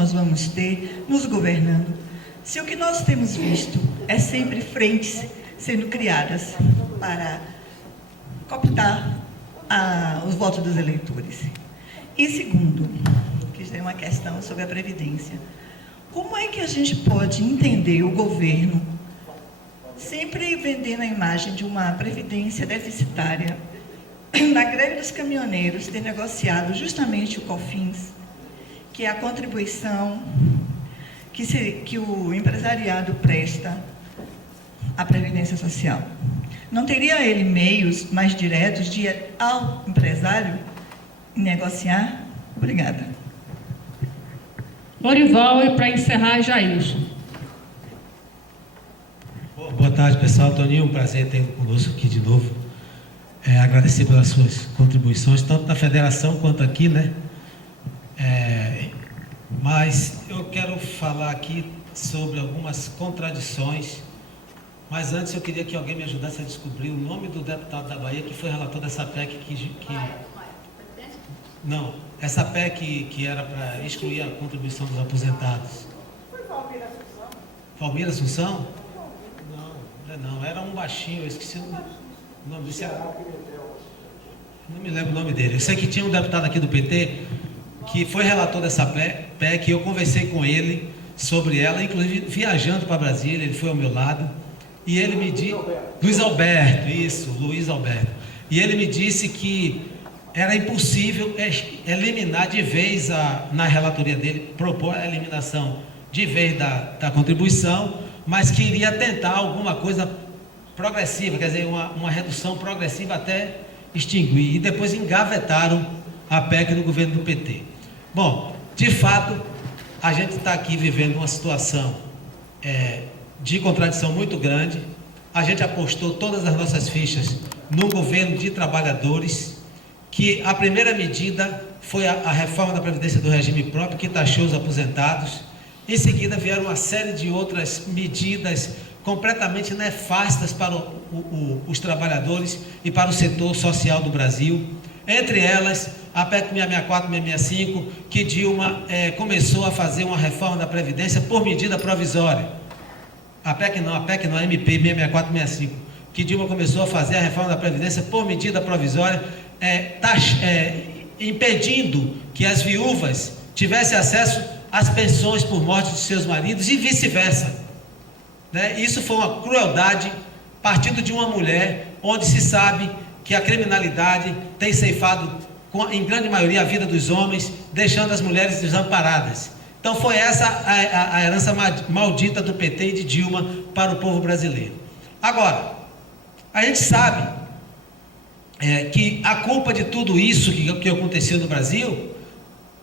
nós vamos ter nos governando, se o que nós temos visto é sempre frentes sendo criadas para cooptar os votos dos eleitores? E segundo, que já é uma questão sobre a Previdência, como é que a gente pode entender o governo sempre vendendo a imagem de uma Previdência deficitária, na greve dos caminhoneiros ter negociado justamente o COFINS, que é a contribuição que o empresariado presta à Previdência Social? Não teria ele meios mais diretos de ir ao empresário e negociar? Obrigada. Lorival, e para encerrar, Jailson. Boa tarde, pessoal. Toninho, um prazer ter conosco aqui de novo. Agradecer pelas suas contribuições, tanto na federação quanto aqui, né? Mas eu quero falar aqui sobre algumas contradições. Mas antes eu queria que alguém me ajudasse a descobrir o nome do deputado da Bahia que foi relator dessa PEC Não, essa PEC que era para excluir a contribuição dos aposentados. Foi Valmir Assunção? Valmir Assunção? Não, era um baixinho, eu esqueci o nome desse. Não me lembro o nome dele. Eu sei que tinha um deputado aqui do PT que foi relator dessa PEC e eu conversei com ele sobre ela, inclusive viajando para Brasília, ele foi ao meu lado. E ele me disse... Luiz Alberto, isso, Luiz Alberto. E ele me disse que era impossível eliminar de vez, na relatoria dele, propor a eliminação de vez da contribuição, mas que iria tentar alguma coisa progressiva, quer dizer, uma redução progressiva até extinguir. E depois engavetaram a PEC no governo do PT. Bom, de fato, a gente está aqui vivendo uma situação de contradição muito grande. A gente apostou todas as nossas fichas num governo de trabalhadores, que a primeira medida foi a reforma da Previdência do regime próprio, que taxou os aposentados. Em seguida vieram uma série de outras medidas completamente nefastas para os trabalhadores e para o setor social do Brasil. Entre elas, a PEC 664 e 665, que Dilma começou a fazer uma reforma da Previdência por medida provisória. A MP 664 e 665, que Dilma começou a fazer a reforma da Previdência por medida provisória, impedindo que as viúvas tivessem acesso às pensões por morte de seus maridos e vice-versa. Isso foi uma crueldade, partindo de uma mulher, onde se sabe que a criminalidade tem ceifado, em grande maioria, a vida dos homens, deixando as mulheres desamparadas. Então foi essa a herança maldita do PT e de Dilma para o povo brasileiro. Agora, a gente sabe que a culpa de tudo isso que aconteceu no Brasil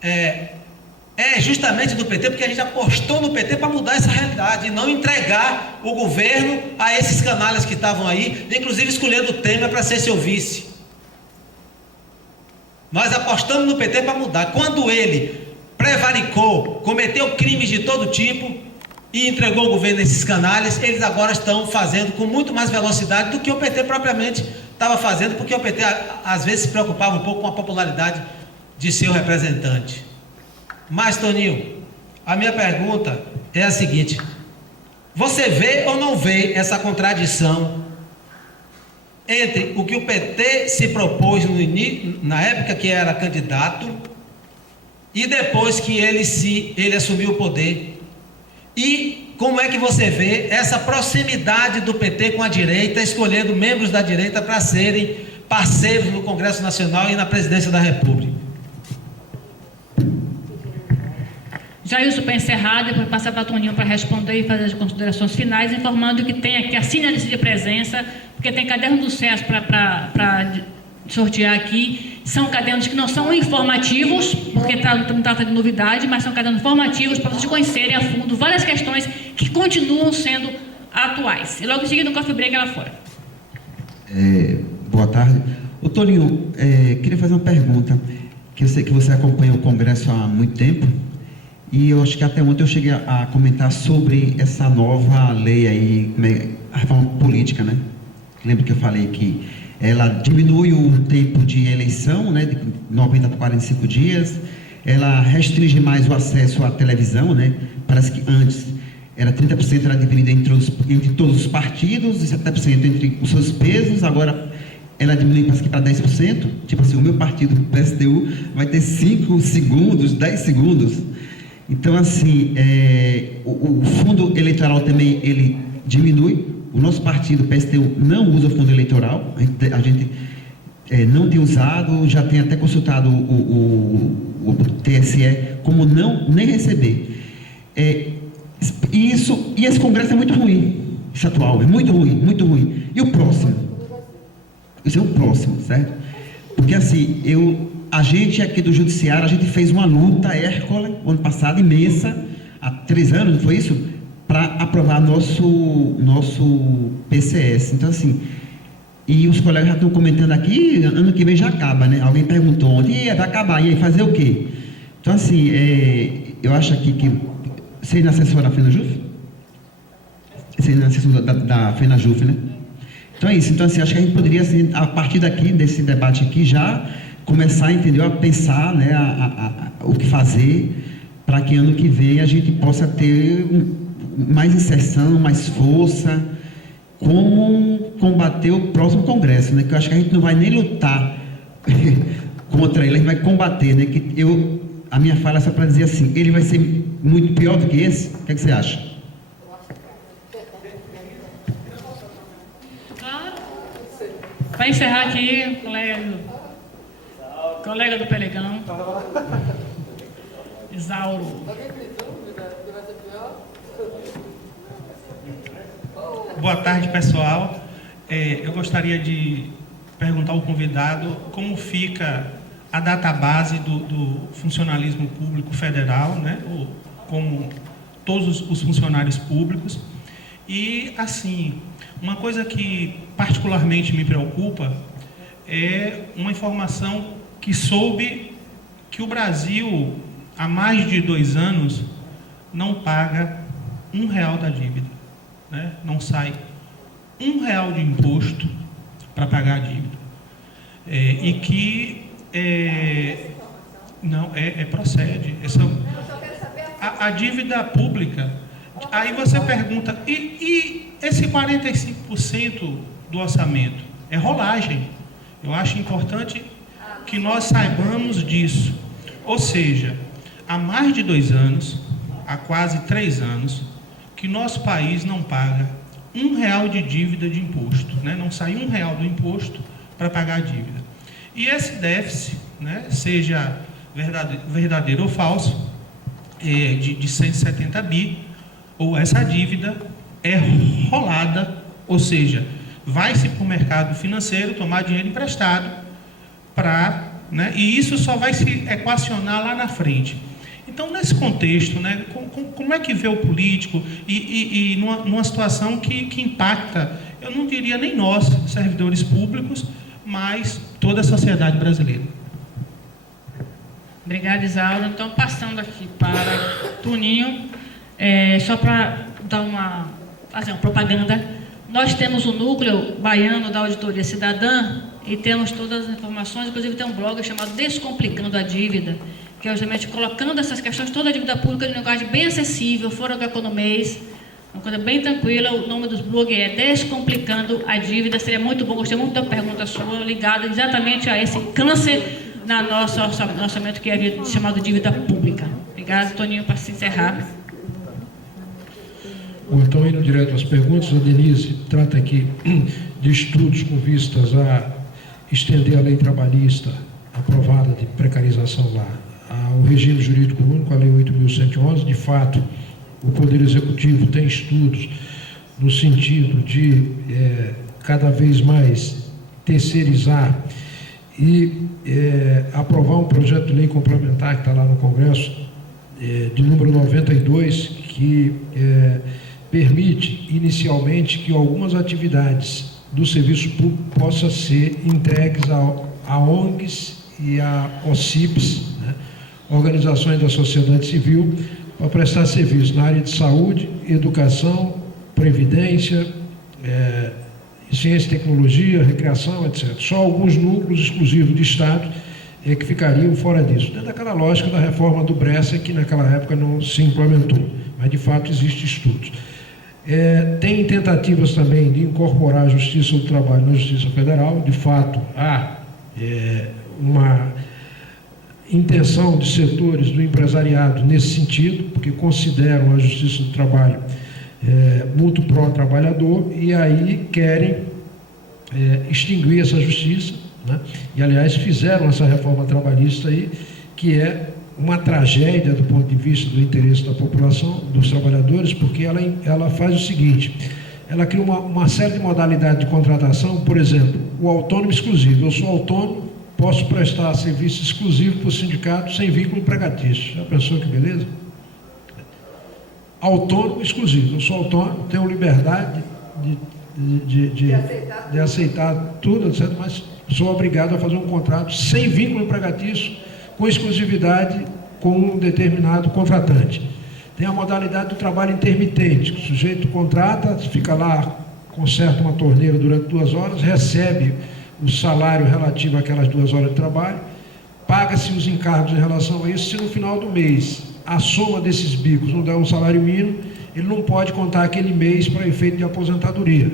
é justamente do PT, porque a gente apostou no PT para mudar essa realidade e não entregar o governo a esses canalhas que estavam aí, inclusive escolhendo o Temer para ser seu vice. Nós apostamos no PT para mudar. Quando ele prevaricou, cometeu crimes de todo tipo e entregou o governo a esses canalhas, eles agora estão fazendo com muito mais velocidade do que o PT propriamente estava fazendo, porque o PT às vezes se preocupava um pouco com a popularidade de seu representante. Mas, Toninho, a minha pergunta é a seguinte: você vê ou não vê essa contradição entre o que o PT se propôs na época que era candidato e depois que ele assumiu o poder? E como é que você vê essa proximidade do PT com a direita, escolhendo membros da direita para serem parceiros no Congresso Nacional e na Presidência da República? Jailson, para encerrar, depois passar para a Toninho para responder e fazer as considerações finais, informando que tem aqui, assine a lista de presença, porque tem caderno do SES para sortear aqui. São cadernos que não são informativos, porque não trata de novidade, mas são cadernos informativos para vocês conhecerem a fundo várias questões que continuam sendo atuais. E logo em seguida, um coffee break lá fora. Boa tarde. Ô, Toninho, queria fazer uma pergunta, que eu sei que você acompanha o Congresso há muito tempo, e eu acho que até ontem eu cheguei a comentar sobre essa nova lei aí, a reforma política, né? Lembra que eu falei que ela diminui o tempo de eleição, né, de 90 para 45 dias, ela restringe mais o acesso à televisão, né? Parece que antes era 30% era dividida entre todos os partidos e 70% entre os seus pesos, agora ela diminui para 10%, tipo assim, o meu partido, o PSTU, vai ter 5 segundos, 10 segundos. Então, assim, o fundo eleitoral também, ele diminui. O nosso partido, o PSTU, não usa fundo eleitoral, a gente não tem usado, já tem até consultado o TSE, como nem receber. E esse congresso é muito ruim, esse atual, é muito ruim, muito ruim. E o próximo? Isso é o próximo, certo? Porque assim, a gente aqui do Judiciário, a gente fez uma luta Hércules, ano passado, imensa, há 3 anos, não foi isso? Para aprovar nosso PCS. Então assim, e os colegas já estão comentando aqui, ano que vem já acaba, né? Alguém perguntou ontem, vai acabar, e aí fazer o quê? Então assim, eu acho aqui que você é na assessora da FENAJUF? Você é na assessora da FENAJUF, né? Então é isso. Então assim, acho que a gente poderia, assim, a partir daqui, desse debate aqui, já começar, entendeu, a pensar, né, o que fazer para que ano que vem a gente possa ter mais inserção, mais força, como combater o próximo congresso, né? Que eu acho que a gente não vai nem lutar contra ele, a gente vai combater, né? A minha fala é só para dizer assim, ele vai ser muito pior do que esse? O que é que você acha? Para encerrar aqui, colega do Pelegão, Isauro. Boa tarde, pessoal. Eu gostaria de perguntar ao convidado como fica a database do funcionalismo público federal, né? Como todos os funcionários públicos. E, assim, uma coisa que particularmente me preocupa é uma informação que soube que o Brasil, há mais de 2 anos, não paga R$1 da dívida, né? Não sai R$1 de imposto para pagar a dívida. E que procede. A dívida pública. Aí você pergunta, e esse 45% do orçamento? É rolagem. Eu acho importante que nós saibamos disso. Ou seja, há mais de 2 anos, há quase 3 anos, que nosso país não paga R$1 de dívida de imposto, né? Não sai R$1 do imposto para pagar a dívida. E esse déficit, né, seja verdadeiro ou falso, de 170 bi, ou essa dívida é rolada, ou seja, vai-se para o mercado financeiro tomar dinheiro emprestado né, e isso só vai se equacionar lá na frente. Então, nesse contexto, né, como é que vê o político e numa situação que impacta, eu não diria nem nós, servidores públicos, mas toda a sociedade brasileira? Obrigada, Isaura. Então, passando aqui para Toninho, só para fazer uma propaganda, nós temos o núcleo baiano da Auditoria Cidadã e temos todas as informações, inclusive tem um blog chamado Descomplicando a Dívida, que é justamente colocando essas questões, toda a dívida pública em linguagem bem acessível, fora do economês, uma coisa bem tranquila. O nome do blog é Descomplicando a Dívida. Seria muito bom, gostei muito da pergunta sua, ligada exatamente a esse câncer na nosso orçamento, que é chamado dívida pública. Obrigado, Toninho, para se encerrar. Bom, então, indo direto às perguntas, a Denise trata aqui de estudos com vistas a estender a lei trabalhista aprovada de precarização lá ao regime jurídico único, a lei 8.111. De fato, o Poder Executivo tem estudos no sentido de cada vez mais terceirizar e aprovar um projeto de lei complementar que está lá no Congresso, de número 92, que permite inicialmente que algumas atividades do serviço público possam ser entregues a ONGs e a OCIPs, né, organizações da sociedade civil, para prestar serviço na área de saúde, educação, previdência, ciência e tecnologia, recreação, etc. Só alguns núcleos exclusivos de Estado é que ficariam fora disso. Dentro daquela lógica da reforma do Bresser, que naquela época não se implementou, mas de fato existem estudos. Tem tentativas também de incorporar a Justiça do Trabalho na Justiça Federal. De fato, há uma intenção de setores do empresariado nesse sentido, porque consideram a Justiça do Trabalho muito pró-trabalhador, e aí querem extinguir essa justiça, né? E, aliás, fizeram essa reforma trabalhista aí, que é uma tragédia do ponto de vista do interesse da população, dos trabalhadores, porque ela faz o seguinte: ela cria uma série de modalidades de contratação. Por exemplo, o autônomo exclusivo. Eu sou autônomo, posso prestar serviço exclusivo para o sindicato sem vínculo empregatício. Já pensou que beleza? Autônomo exclusivo. Eu sou autônomo, tenho liberdade de aceitar tudo, etc., mas sou obrigado a fazer um contrato sem vínculo empregatício, com exclusividade com um determinado contratante. Tem a modalidade do trabalho intermitente, que o sujeito contrata, fica lá, conserta uma torneira durante 2 horas, recebe o salário relativo àquelas 2 horas de trabalho, paga-se os encargos em relação a isso. Se no final do mês a soma desses bicos não der um salário mínimo, ele não pode contar aquele mês para efeito de aposentadoria.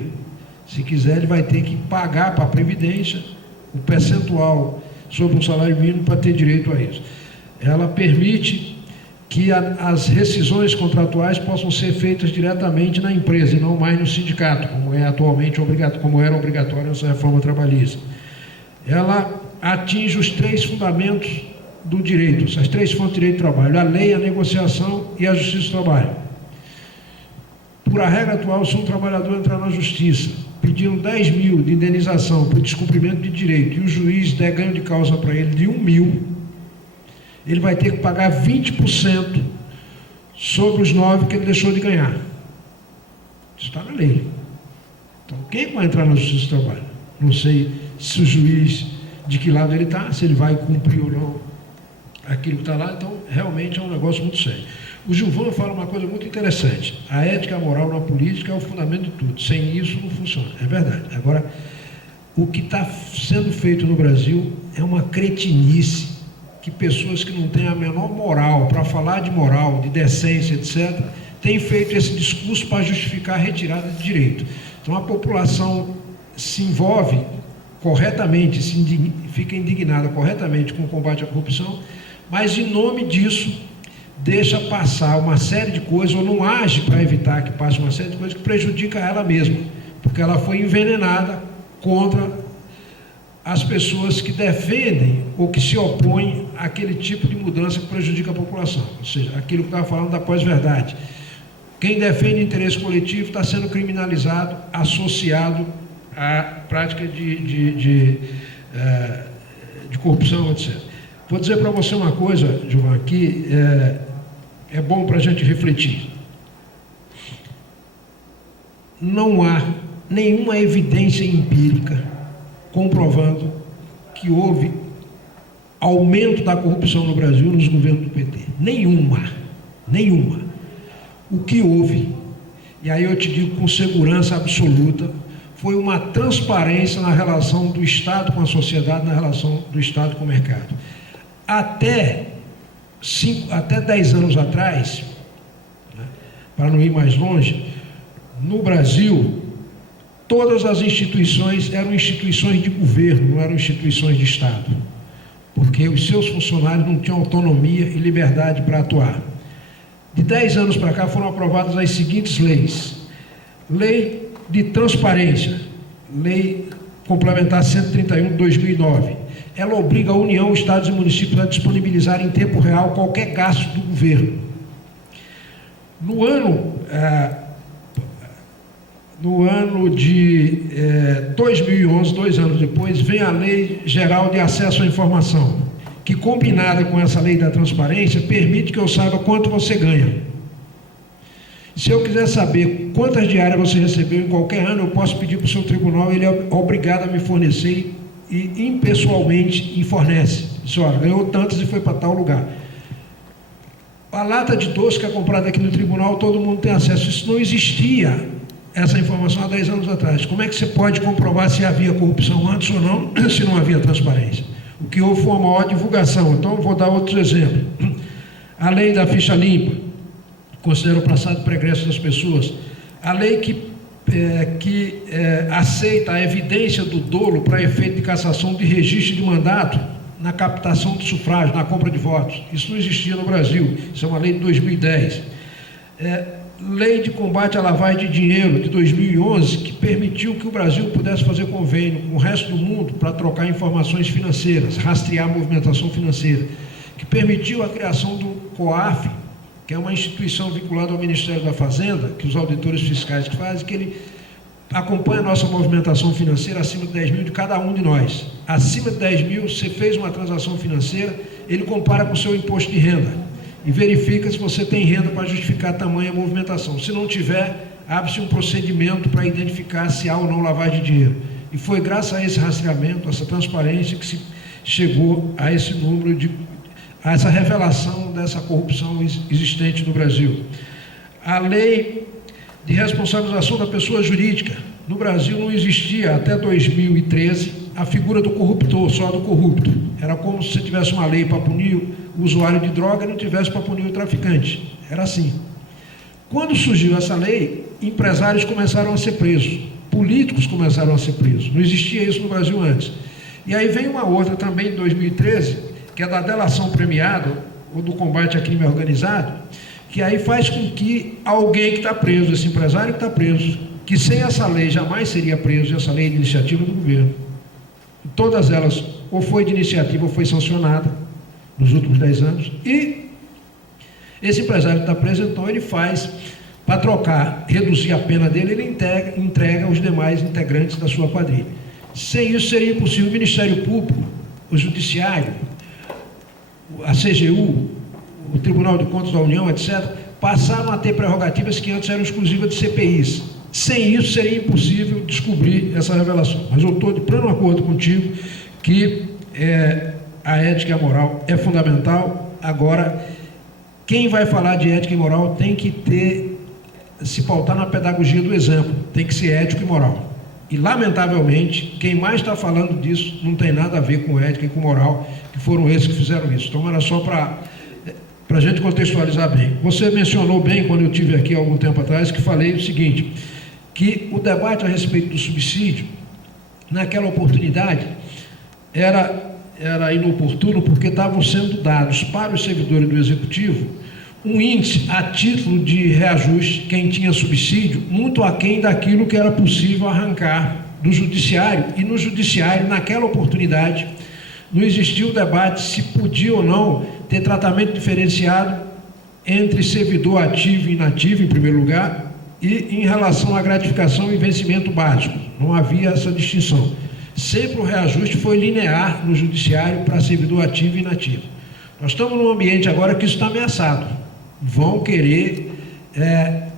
Se quiser, ele vai ter que pagar para a Previdência o percentual sobre um salário mínimo para ter direito a isso. Ela permite que as rescisões contratuais possam ser feitas diretamente na empresa e não mais no sindicato, como é atualmente obrigatório, como era obrigatório nessa reforma trabalhista. Ela atinge os 3 fundamentos do direito, essas 3 fontes de direito do trabalho: a lei, a negociação e a justiça do trabalho. Por a regra atual, se um trabalhador entrar na justiça pedindo 10 mil de indenização por descumprimento de direito e o juiz der ganho de causa para ele de 1 mil, ele vai ter que pagar 20% sobre os 9 que ele deixou de ganhar. Isso está na lei. Então, quem vai entrar na justiça do trabalho? Não sei se o juiz, de que lado ele está, se ele vai cumprir ou não aquilo que está lá. Então, realmente é um negócio muito sério. O Gilvan fala uma coisa muito interessante: a ética moral na política é o fundamento de tudo, sem isso não funciona. É verdade. Agora, o que está sendo feito no Brasil é uma cretinice, que pessoas que não têm a menor moral para falar de moral, de decência, etc., têm feito esse discurso para justificar a retirada de direito. Então a população se envolve corretamente, fica indignada corretamente com o combate à corrupção, mas em nome disso deixa passar uma série de coisas, ou não age para evitar que passe uma série de coisas que prejudica ela mesma, porque ela foi envenenada contra as pessoas que defendem ou que se opõem àquele tipo de mudança que prejudica a população. Ou seja, aquilo que eu estava falando da pós-verdade. Quem defende interesse coletivo está sendo criminalizado, associado à prática de corrupção, etc. Vou dizer para você uma coisa, Gilvan, que é bom para a gente refletir. Não há nenhuma evidência empírica comprovando que houve aumento da corrupção no Brasil nos governos do PT. Nenhuma. O que houve, e aí eu te digo com segurança absoluta, foi uma transparência na relação do Estado com a sociedade, na relação do Estado com o mercado. Até 10 anos atrás, né, para não ir mais longe, no Brasil, todas as instituições eram instituições de governo, não eram instituições de Estado, porque os seus funcionários não tinham autonomia e liberdade para atuar. De 10 anos para cá foram aprovadas as seguintes leis: Lei de Transparência, Lei Complementar 131 de 2009. Ela obriga a União, Estados e municípios a disponibilizar em tempo real qualquer gasto do governo. No ano de 2011, 2 anos depois, vem a Lei Geral de Acesso à Informação, que, combinada com essa lei da transparência, permite que eu saiba quanto você ganha. Se eu quiser saber quantas diárias você recebeu em qualquer ano, eu posso pedir para o seu tribunal, ele é obrigado a me fornecer e impessoalmente fornece. Diz: olha, ganhou tantas e foi para tal lugar. A lata de doce que é comprada aqui no tribunal, todo mundo tem acesso. Isso não existia, essa informação, há 10 anos atrás. Como é que você pode comprovar se havia corrupção antes ou não, se não havia transparência? O que houve foi uma maior divulgação. Então, vou dar outros exemplos. A lei da ficha limpa, considera o passado pregresso das pessoas. A lei que aceita a evidência do dolo para efeito de cassação de registro de mandato na captação de sufrágio, na compra de votos. Isso não existia no Brasil. Isso é uma lei de 2010. Lei de combate à lavagem de dinheiro de 2011, que permitiu que o Brasil pudesse fazer convênio com o resto do mundo para trocar informações financeiras, rastrear a movimentação financeira, que permitiu a criação do COAF, que é uma instituição vinculada ao Ministério da Fazenda, que os auditores fiscais que fazem, que ele acompanha a nossa movimentação financeira acima de 10 mil de cada um de nós. Acima de 10 mil, você fez uma transação financeira, ele compara com o seu imposto de renda e verifica se você tem renda para justificar tamanha movimentação. Se não tiver, abre-se um procedimento para identificar se há ou não lavagem de dinheiro. E foi graças a esse rastreamento, a essa transparência, que se chegou a esse número a essa revelação dessa corrupção existente no Brasil. A lei de responsabilização da pessoa jurídica. No Brasil não existia, até 2013, a figura do corruptor, só do corrupto. Era como se você tivesse uma lei para punir o usuário de droga e não tivesse para punir o traficante. Era assim. Quando surgiu essa lei, empresários começaram a ser presos, políticos começaram a ser presos. Não existia isso no Brasil antes. E aí vem uma outra também, em 2013, que é da delação premiada, ou do combate a crime organizado, que aí faz com que alguém que está preso, esse empresário que está preso, que sem essa lei jamais seria preso, e essa lei é de iniciativa do governo. Todas elas, ou foi de iniciativa, ou foi sancionada nos últimos 10 anos, e esse empresário que está preso, então, ele faz, para trocar, reduzir a pena dele, ele entrega os demais integrantes da sua quadrilha. Sem isso, seria impossível o Ministério Público, o Judiciário, a CGU, o Tribunal de Contas da União, etc., passaram a ter prerrogativas que antes eram exclusivas de CPIs. Sem isso, seria impossível descobrir essa revelação. Mas eu estou de pleno acordo contigo que a ética e a moral é fundamental. Agora, quem vai falar de ética e moral tem que se pautar na pedagogia do exemplo, tem que ser ético e moral. E, lamentavelmente, quem mais está falando disso não tem nada a ver com ética e com moral, que foram esses que fizeram isso. Então, era só para a gente contextualizar bem. Você mencionou bem, quando eu estive aqui há algum tempo atrás, que falei o seguinte, que o debate a respeito do subsídio, naquela oportunidade, era inoportuno, porque estavam sendo dados para os servidores do Executivo um índice a título de reajuste, quem tinha subsídio, muito aquém daquilo que era possível arrancar do Judiciário. E no Judiciário, naquela oportunidade, não existia o debate se podia ou não ter tratamento diferenciado entre servidor ativo e inativo, em primeiro lugar, e em relação à gratificação e vencimento básico. Não havia essa distinção. Sempre o reajuste foi linear no Judiciário para servidor ativo e inativo. Nós estamos num ambiente agora que isso está ameaçado. Vão querer,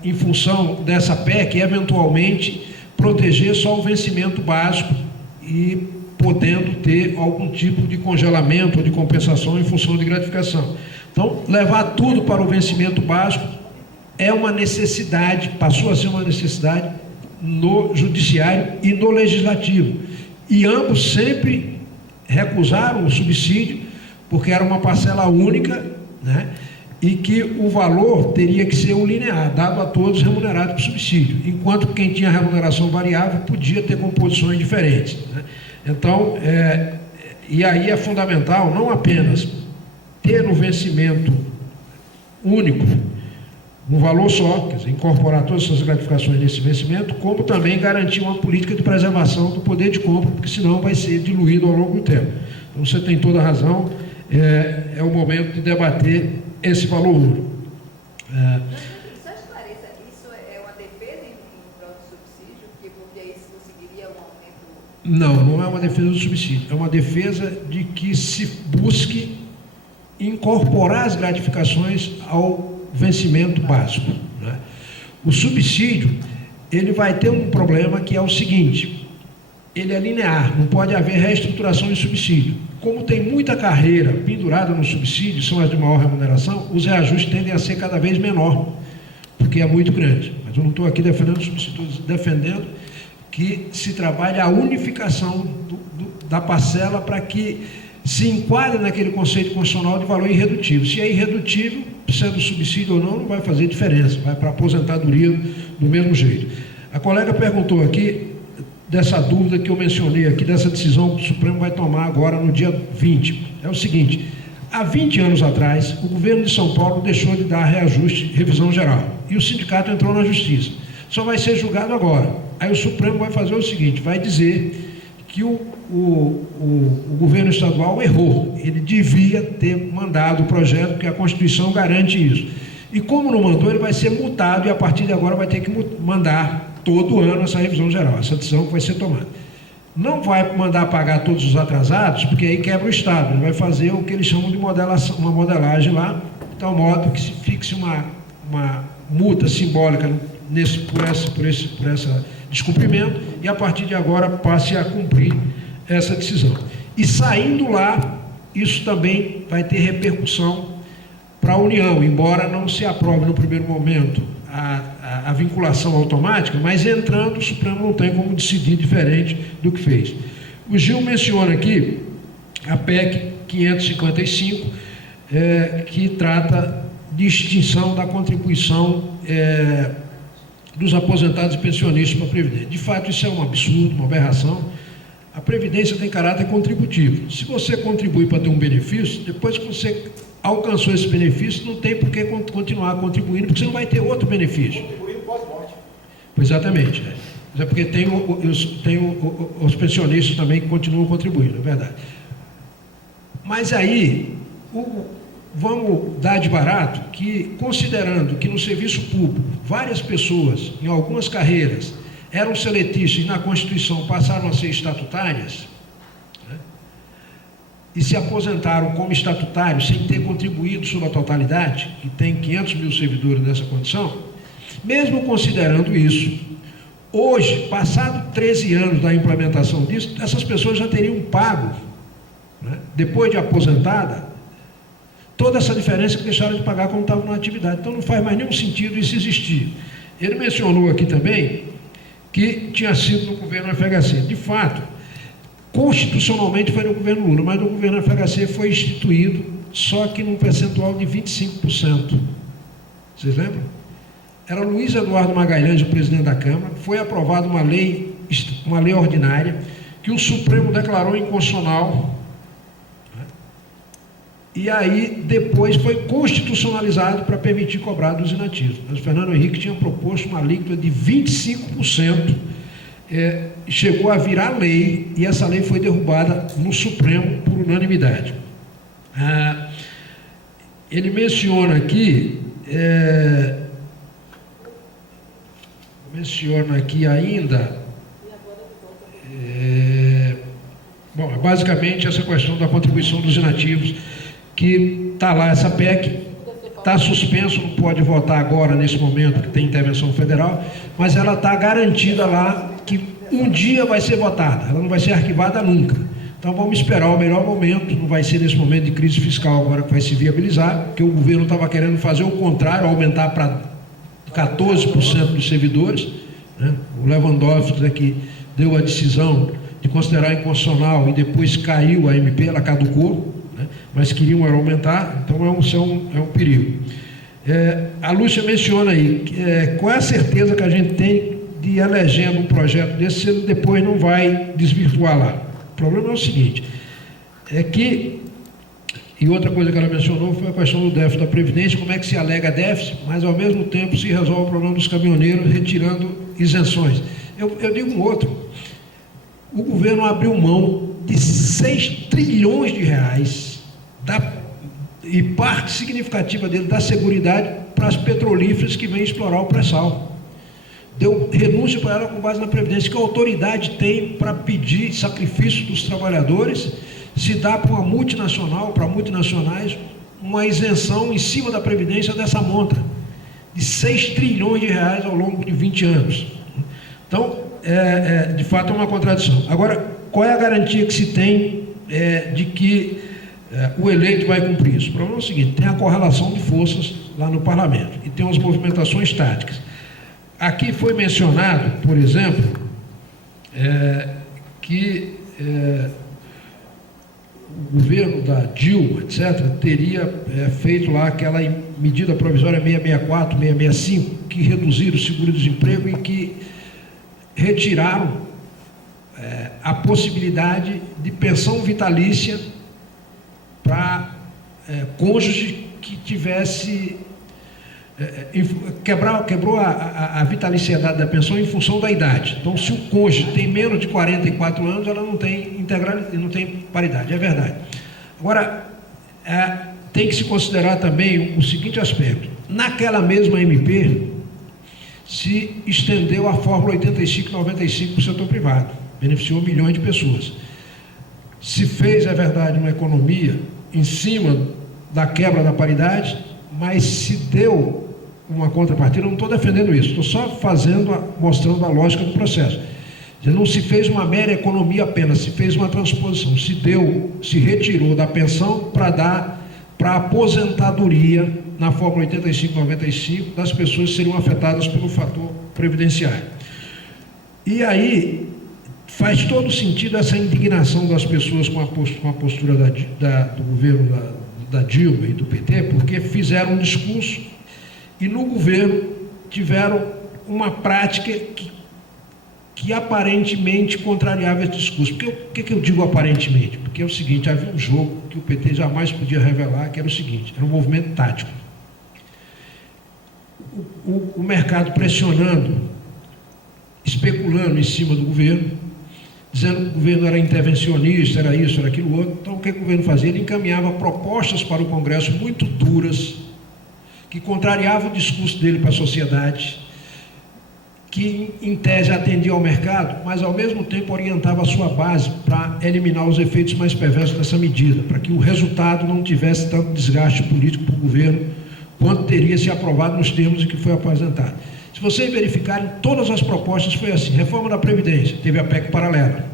em função dessa PEC, eventualmente proteger só o vencimento básico e podendo ter algum tipo de congelamento ou de compensação em função de gratificação. Então, levar tudo para o vencimento básico é uma necessidade, passou a ser uma necessidade no Judiciário e no Legislativo. E ambos sempre recusaram o subsídio, porque era uma parcela única, né? E que o valor teria que ser o linear, dado a todos remunerado por subsídio, enquanto quem tinha remuneração variável podia ter composições diferentes, né? Então, e aí é fundamental não apenas ter um vencimento único, um valor só, quer dizer, incorporar todas essas gratificações nesse vencimento, como também garantir uma política de preservação do poder de compra, porque senão vai ser diluído ao longo do tempo. Então, você tem toda a razão, é o momento de debater esse valor único. Só esclareça, isso é uma defesa em prol do subsídio, porque aí se conseguiria um aumento... Não é uma defesa do subsídio, é uma defesa de que se busque incorporar as gratificações ao vencimento básico, né? O subsídio, ele vai ter um problema que é o seguinte, ele é linear, não pode haver reestruturação em subsídio. Como tem muita carreira pendurada no subsídio, são as de maior remuneração, os reajustes tendem a ser cada vez menor, porque é muito grande. Mas eu não estou aqui defendendo o subsídio, estou defendendo que se trabalhe a unificação da parcela para que se enquadra naquele conceito constitucional de valor irredutível. Se é irredutível, sendo subsídio ou não vai fazer diferença, vai para a aposentadoria do mesmo jeito. A colega perguntou aqui dessa dúvida que eu mencionei aqui, dessa decisão que o Supremo vai tomar agora no dia 20. É o seguinte: há 20 anos atrás, o governo de São Paulo deixou de dar reajuste, revisão geral, e o sindicato entrou na justiça. Só vai ser julgado agora. Aí o Supremo vai fazer o seguinte, vai dizer que o governo estadual errou, ele devia ter mandado o projeto, porque a Constituição garante isso. E como não mandou, ele vai ser multado e a partir de agora vai ter que mandar todo ano essa revisão geral, essa decisão que vai ser tomada. Não vai mandar pagar todos os atrasados, porque aí quebra o Estado, ele vai fazer o que eles chamam de modelação, uma modelagem lá, de tal modo que se fixe uma multa simbólica por esse descumprimento, e a partir de agora passe a cumprir essa decisão. E saindo lá, isso também vai ter repercussão para a União, embora não se aprove no primeiro momento a vinculação automática, mas entrando, o Supremo não tem como decidir diferente do que fez. O Gil menciona aqui a PEC 555, que trata de extinção da contribuição dos aposentados e pensionistas para a Previdência. De fato, isso é um absurdo, uma aberração. A Previdência tem caráter contributivo. Se você contribui para ter um benefício, depois que você alcançou esse benefício, não tem por que continuar contribuindo, porque você não vai ter outro benefício. Contribuindo pós-morte. Exatamente. É porque tem os pensionistas também que continuam contribuindo, é verdade. Mas aí, vamos dar de barato que, considerando que no serviço público várias pessoas, em algumas carreiras, eram seletistas e na Constituição passaram a ser estatutárias, né, e se aposentaram como estatutários sem ter contribuído sobre a totalidade, e tem 500 mil servidores nessa condição, mesmo considerando isso, hoje, passado 13 anos da implementação disso, essas pessoas já teriam pago, né, depois de aposentada, toda essa diferença que deixaram de pagar quando estavam na atividade. Então não faz mais nenhum sentido isso existir. Ele mencionou aqui também que tinha sido no governo FHC. De fato, constitucionalmente foi no governo Lula, mas no governo FHC foi instituído só que num percentual de 25%. Vocês lembram? Era Luiz Eduardo Magalhães, o presidente da Câmara, foi aprovada uma lei ordinária que o Supremo declarou inconstitucional. E aí, depois, foi constitucionalizado para permitir cobrar dos inativos. Mas o Fernando Henrique tinha proposto uma alíquota de 25%, chegou a virar lei, e essa lei foi derrubada no Supremo por unanimidade. Ele menciona aqui, ainda, bom, basicamente essa questão da contribuição dos inativos, que está lá, essa PEC está suspenso, não pode votar agora nesse momento que tem intervenção federal, mas ela está garantida lá que um dia vai ser votada, ela não vai ser arquivada nunca. Então vamos esperar o melhor momento, não vai ser nesse momento de crise fiscal agora que vai se viabilizar, porque o governo estava querendo fazer o contrário, aumentar para 14% dos servidores, né? O Lewandowski aqui deu a decisão de considerar inconstitucional e depois caiu a MP, ela caducou, né? Mas queriam aumentar, então é um perigo. A Lúcia menciona aí, qual é a certeza que a gente tem de elegendo um projeto desse, se ele depois não vai desvirtuar lá? O problema é o seguinte, e outra coisa que ela mencionou foi a questão do déficit da Previdência, como é que se alega déficit, mas ao mesmo tempo se resolve o problema dos caminhoneiros retirando isenções. Eu digo um outro, o governo abriu mão de 6 trilhões de reais e parte significativa dele da Seguridade para as petrolíferas que vêm explorar o pré-sal. Deu renúncia para ela com base na Previdência. Que a autoridade tem para pedir sacrifício dos trabalhadores, se dá para uma multinacional, para multinacionais, uma isenção em cima da Previdência dessa monta, de 6 trilhões de reais ao longo de 20 anos. Então, de fato, é uma contradição. Agora, qual é a garantia que se tem de que o eleito vai cumprir isso? O problema é o seguinte, tem a correlação de forças lá no parlamento, e tem as movimentações táticas. Aqui foi mencionado, por exemplo, que o governo da Dilma, etc., teria feito lá aquela medida provisória 664, 665, que reduziram o seguro-desemprego e que retiraram a possibilidade de pensão vitalícia para cônjuge que tivesse... quebrou a vitaliciedade da pensão em função da idade. Então, se o cônjuge tem menos de 44 anos, ela não tem integralidade, não tem paridade, é verdade. Agora, tem que se considerar também o seguinte aspecto: naquela mesma MP se estendeu a fórmula 85/95 para o setor privado, beneficiou milhões de pessoas. Se fez, é verdade, uma economia em cima da quebra da paridade, mas se deu uma contrapartida. Não estou defendendo isso, estou só mostrando a lógica do processo. Não se fez uma mera economia apenas, se fez uma transposição, se retirou da pensão para dar para a aposentadoria na fórmula 85/95 das pessoas que seriam afetadas pelo fator previdenciário. E aí faz todo sentido essa indignação das pessoas com a postura do governo da Dilma e do PT, porque fizeram um discurso e no governo tiveram uma prática que aparentemente contrariava esse discurso. Por que eu digo aparentemente? Porque é o seguinte: havia um jogo que o PT jamais podia revelar, que era o seguinte: era um movimento tático. O mercado pressionando, especulando em cima do governo, dizendo que o governo era intervencionista, era isso, era aquilo outro. Então, o que o governo fazia? Ele encaminhava propostas para o Congresso muito duras, que contrariavam o discurso dele para a sociedade, que, em tese, atendia ao mercado, mas, ao mesmo tempo, orientava a sua base para eliminar os efeitos mais perversos dessa medida, para que o resultado não tivesse tanto desgaste político para o governo, quanto teria se aprovado nos termos em que foi apresentado. Se vocês verificarem, todas as propostas foi assim: reforma da Previdência, teve a PEC paralela.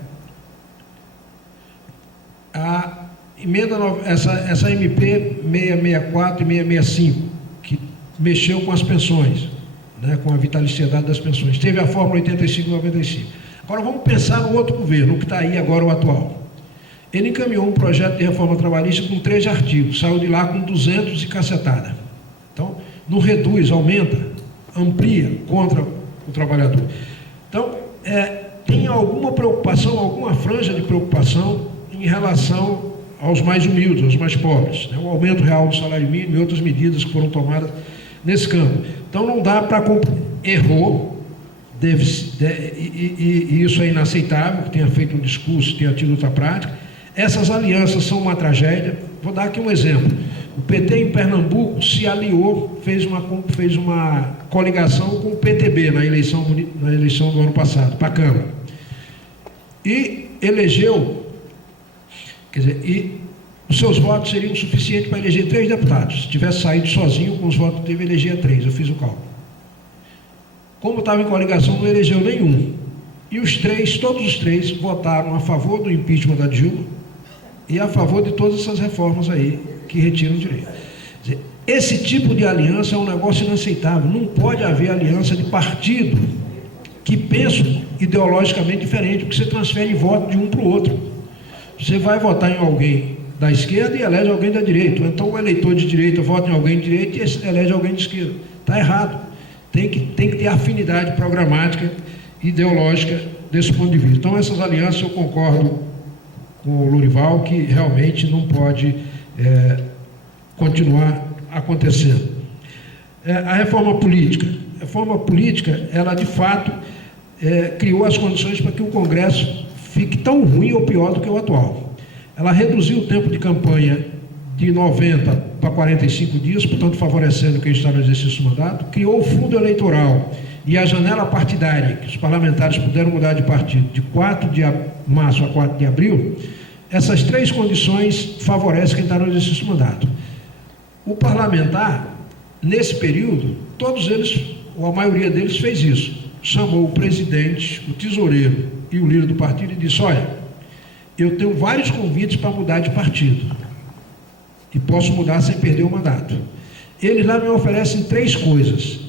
A emenda, essa MP 664 e 665, que mexeu com as pensões, né, com a vitaliciedade das pensões. Teve a fórmula 85/95. Agora vamos pensar no outro governo, o que está aí agora, o atual. Ele encaminhou um projeto de reforma trabalhista com 13 artigos, saiu de lá com 200 e cacetada. Então, não reduz, aumenta, amplia contra o trabalhador. Então, tem alguma preocupação, alguma franja de preocupação em relação aos mais humildes, aos mais pobres, né? O aumento real do salário mínimo e outras medidas que foram tomadas nesse campo. Então, não dá para... Errou, e isso é inaceitável, que tenha feito um discurso, tenha tido outra prática. Essas alianças são uma tragédia. Vou dar aqui um exemplo. O PT em Pernambuco se aliou, fez uma coligação com o PTB na eleição do ano passado, para a Câmara. E elegeu, quer dizer, e os seus votos seriam suficientes para eleger 3 deputados. Se tivesse saído sozinho, com os votos que teve, elegia 3, eu fiz o cálculo. Como estava em coligação, não elegeu nenhum. E todos os três, votaram a favor do impeachment da Dilma e a favor de todas essas reformas aí que retiram o direito. Quer dizer, esse tipo de aliança é um negócio inaceitável. Não pode haver aliança de partido que pensam ideologicamente diferente, porque você transfere voto de um para o outro. Você vai votar em alguém da esquerda e elege alguém da direita. Então o eleitor de direita vota em alguém de direita e elege alguém de esquerda. Está errado. Tem que ter afinidade programática, ideológica desse ponto de vista. Então essas alianças eu concordo com o Lorival que realmente não pode continuar acontecendo. A reforma política. A reforma política, ela de fato criou as condições para que o Congresso fique tão ruim ou pior do que o atual. Ela reduziu o tempo de campanha de 90 para 45 dias, portanto favorecendo quem está no exercício do mandato, criou o fundo eleitoral e a janela partidária, que os parlamentares puderam mudar de partido de 4 de março a 4 de abril. Essas 3 condições favorecem quem está no exercício do mandato. O parlamentar, nesse período, todos eles, ou a maioria deles, fez isso. Chamou o presidente, o tesoureiro e o líder do partido e disse: olha, eu tenho vários convites para mudar de partido e posso mudar sem perder o mandato. Eles lá me oferecem 3 coisas.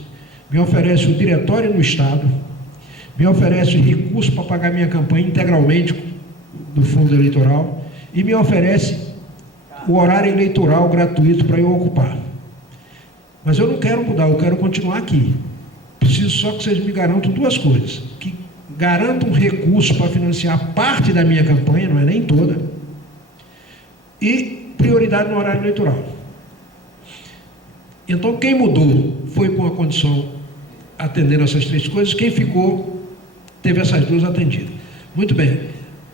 Me oferecem o diretório no Estado, me oferecem recurso para pagar minha campanha integralmente do fundo eleitoral e me oferece o horário eleitoral gratuito para eu ocupar. Mas eu não quero mudar, eu quero continuar aqui. Preciso só que vocês me garantam duas coisas. Que garantam recurso para financiar parte da minha campanha, não é nem toda, e prioridade no horário eleitoral. Então, quem mudou foi com a condição atendendo essas três coisas, quem ficou teve essas duas atendidas. Muito bem.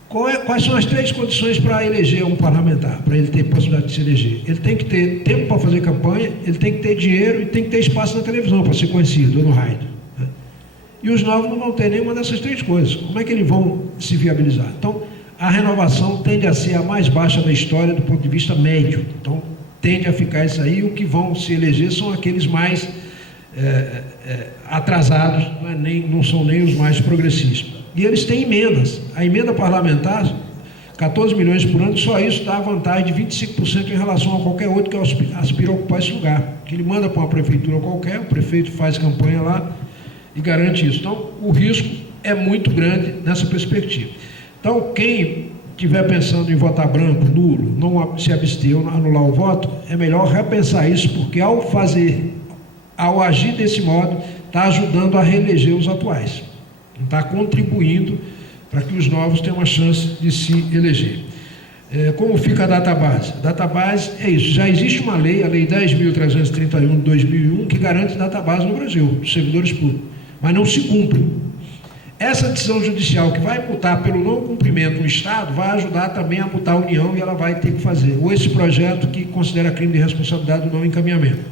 Quais são as três condições para eleger um parlamentar, para ele ter possibilidade de se eleger? Ele tem que ter tempo para fazer campanha, ele tem que ter dinheiro e tem que ter espaço na televisão para ser conhecido, ou no rádio. Né? E os novos não vão ter nenhuma dessas três coisas. Como é que eles vão se viabilizar? Então, a renovação tende a ser a mais baixa da história do ponto de vista médio. Então, tende a ficar isso aí. O que vão se eleger são aqueles mais atrasados, não são nem os mais progressistas. E eles têm emendas. A emenda parlamentar, 14 milhões por ano, só isso dá vantagem de 25% em relação a qualquer outro que aspira a ocupar esse lugar. Que ele manda para uma prefeitura qualquer, o prefeito faz campanha lá e garante isso. Então, o risco é muito grande nessa perspectiva. Então, quem estiver pensando em votar branco, nulo, não se abster ou anular o voto, é melhor repensar isso, porque ao agir desse modo, está ajudando a reeleger os atuais. Está contribuindo para que os novos tenham uma chance de se eleger. Como fica a database? A database é isso. Já existe uma lei, a Lei 10.331 de 2001, que garante database no Brasil, dos servidores públicos, mas não se cumpre. Essa decisão judicial que vai multar pelo não cumprimento o Estado, vai ajudar também a multar a União e ela vai ter que fazer. Ou esse projeto que considera crime de responsabilidade do não encaminhamento.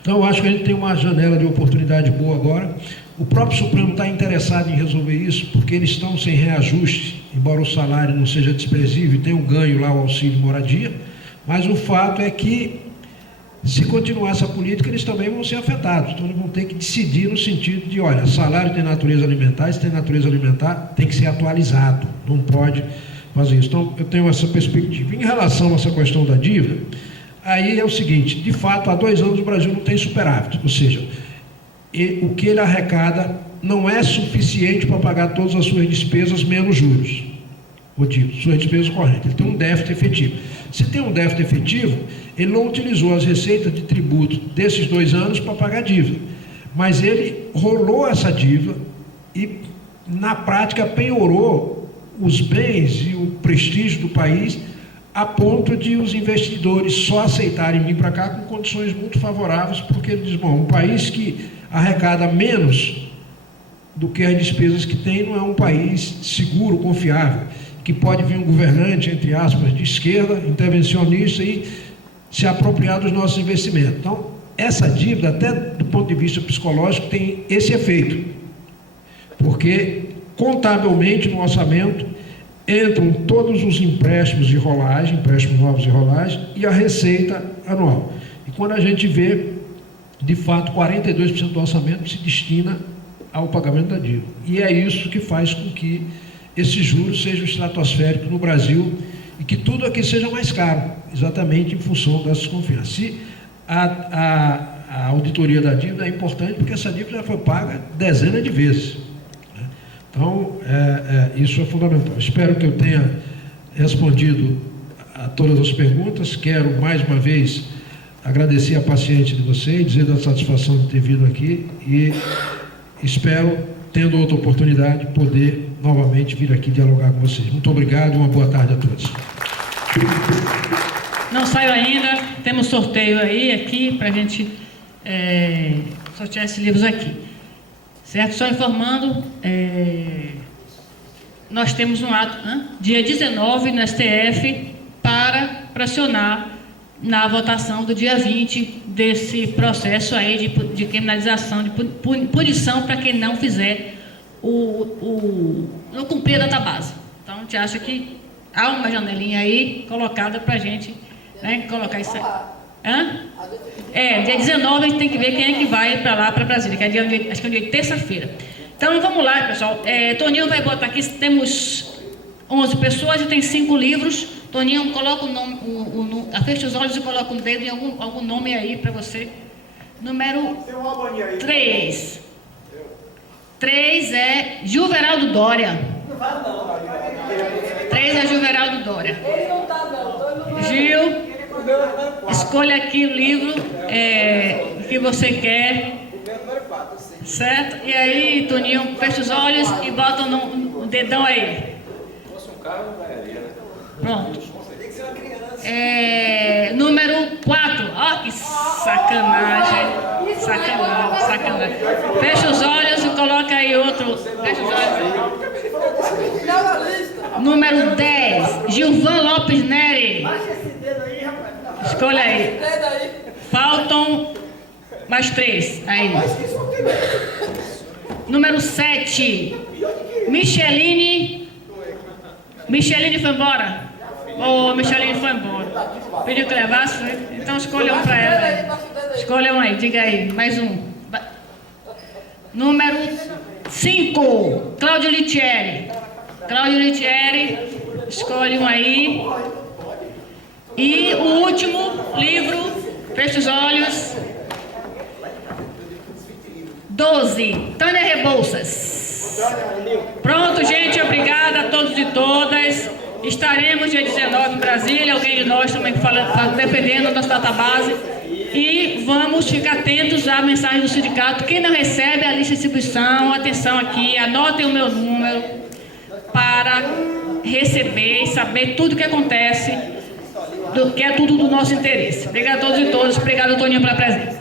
Então, eu acho que a gente tem uma janela de oportunidade boa agora. O próprio Supremo está interessado em resolver isso, porque eles estão sem reajuste, embora o salário não seja desprezível e tenha um ganho lá, o auxílio moradia, mas o fato é que, se continuar essa política, eles também vão ser afetados. Então, eles vão ter que decidir no sentido de, olha, salário tem natureza alimentar, se tem natureza alimentar, tem que ser atualizado, não pode fazer isso. Então, eu tenho essa perspectiva. Em relação a essa questão da dívida, aí é o seguinte, de fato, há 2 anos o Brasil não tem superávit, ou seja, o que ele arrecada não é suficiente para pagar todas as suas despesas menos juros, suas despesas correntes. Ele tem um déficit efetivo. Se tem um déficit efetivo, ele não utilizou as receitas de tributo desses 2 anos para pagar a dívida, mas ele rolou essa dívida e, na prática, penhorou os bens e o prestígio do país a ponto de os investidores só aceitarem vir para cá com condições muito favoráveis, porque ele diz, bom, um país que arrecada menos do que as despesas que tem não é um país seguro, confiável, que pode vir um governante, entre aspas, de esquerda, intervencionista e se apropriar dos nossos investimentos. Então, essa dívida, até do ponto de vista psicológico, tem esse efeito, porque contabilmente no orçamento entram todos os empréstimos de rolagem, empréstimos novos de rolagem, e a receita anual. E quando a gente vê, de fato, 42% do orçamento se destina ao pagamento da dívida. E é isso que faz com que esses juros sejam estratosféricos no Brasil e que tudo aqui seja mais caro, exatamente em função dessas confianças. Se a auditoria da dívida é importante, porque essa dívida já foi paga dezenas de vezes. Então, isso é fundamental. Espero que eu tenha respondido a todas as perguntas. Quero, mais uma vez, agradecer a paciência de vocês, dizer da satisfação de ter vindo aqui e espero, tendo outra oportunidade, poder novamente vir aqui dialogar com vocês. Muito obrigado e uma boa tarde a todos. Não saiu ainda, temos sorteio aí, aqui, para a gente sortear esses livros aqui. Certo? Só informando, nós temos um ato, dia 19, no STF, para pressionar na votação do dia 20 desse processo aí de criminalização, de punição para quem não fizer não cumprir a database. Então, a gente acha que há uma janelinha aí colocada para a gente, né, colocar isso aí. Dia 19 a gente tem que ver quem é que vai para lá, para Brasília, que acho que é dia de terça-feira. Então, vamos lá, pessoal. Toninho vai botar aqui, temos 11 pessoas e tem 5 livros. Toninho, coloca o nome, fecha os olhos e coloca um dedo em algum nome aí para você. Número 3. 3 é Juveraldo Dória. 3 é Juveraldo Dória. Ele não está, não. Gil, escolha aqui o livro que você quer. Certo? E aí, Toninho, fecha os olhos e bota o dedão aí. Pronto. Número 4. Ó, que sacanagem. Sacanagem. Fecha os olhos e coloca aí outro. Fecha os olhos. Número 10. Gilvan Lopes Neri. Escolha aí. Faltam mais 3. Aí. Número 7. Micheline. Micheline foi embora? Micheline foi embora. Pediu que levasse, foi? Então escolha um para ela. Escolha um aí, diga aí. Mais um. Número 5. Cláudio Litieri. Cláudio Litieri. Escolhe um aí. E o último livro. Fecha os olhos. 12. Tânia Rebouças. Pronto, gente. Obrigada a todos e todas. Estaremos dia 19 em Brasília. Alguém de nós também defendendo a nossa database. E vamos ficar atentos à mensagem do sindicato. Quem não recebe a lista de distribuição, atenção aqui, anotem o meu número para receber e saber tudo o que acontece, que é tudo do nosso interesse. Obrigado a todos e todas. Obrigado, Toninho, pela presença.